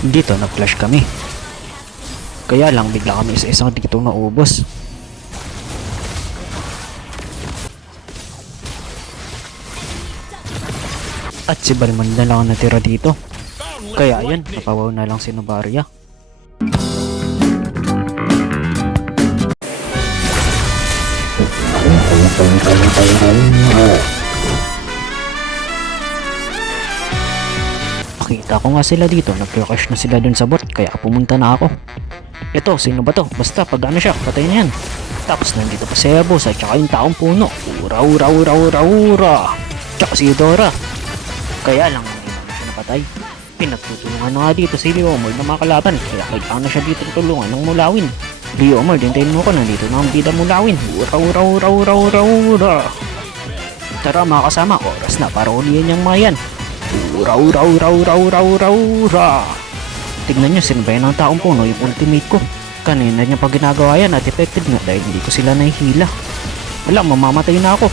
Dito nag-flash kami. Kaya lang bigla kami isa-isang dito naubos. At si Balmond na lang ang natira dito. Kaya yan, napawaw na lang si Novaria. Nakita ko nga sila dito, nag-crush na sila dun sa bot, kaya pumunta na ako. Ito, sino ba to? Basta pag ano siya, patay na yan. Tapos nandito pa si Hayabusa, tsaka yung taong puno. Ura ura ura ura ura. Tsaka si Eudora. Kaya lang, hindi naman siya napatay. Pinagtutulungan na nga dito si Leomord na mga kalaban, kaya kailangan na siya dito tulungan ng mulawin. Leomord, hintayin mo ko, nandito na ang bida mulawin. Ura ura ura ura ura ura. Tara mga kasama, oras na para ulihin yung mga yan. Ura ura ura ura ura ura ura. Tignan nyo, sino ba yan ang taong puno, yung ultimate ko. Kanina niya pa ginagawa yan at effective nga dahil hindi ko sila nahihila. Wala, mamamatay na ako.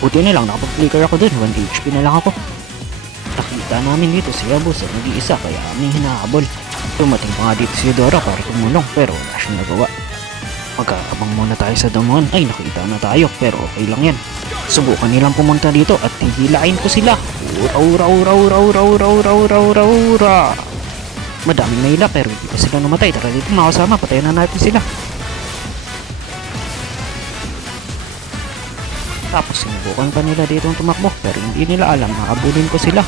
Buti na lang, nakapag-flicker ako dun, 1 HP na lang ako. Nakita namin dito si Hayabusa nag-iisa kaya aming hinahabol. Tumating pa nga dito si Eudora para tumulong pero wala siyang nagawa. Magkakabang muna tayo sa damuhan. Ay, nakita na tayo pero okay lang yan. Subukan nilang pumunta dito at hihilain ko sila. Ura ura ura ura ura ura ura ura ura ura. Madaming nahila pero hindi pa sila namatay. Tara dito mga kasama, patayin na natin sila. Tapos sinubukan pa nila dito ang tumakbo pero hindi nila alam na abulin ko sila.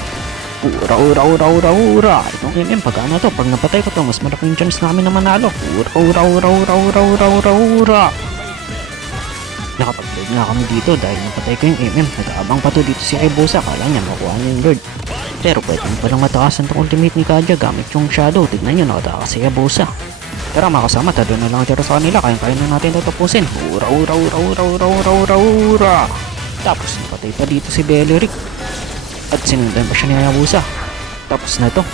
Ura ura ura ura ura. Itong MM pag ano to, pag napatay ko to mas malaking chance namin na manalo. Ura ura ura ura ura ura ura ura. Nakapag-load nga kami dito dahil napatay ko yung MM. Nag-aabang pa to dito si Hayabusa, kala niya makuha niya yung Lord. Pero pwede mo palang matakasan itong ultimate ni Kaja gamit yung shadow. Tignan nyo, nakatakas si Hayabusa. Tara mga kasama, talo na lang ang tira sa kanila, kaya na natin tatapusin. Ura ura ura ura ura ura ura ura. Tapos napatay pa dito si Belleric. At sinundan pa siya ni Hayabusa. Tapos na to.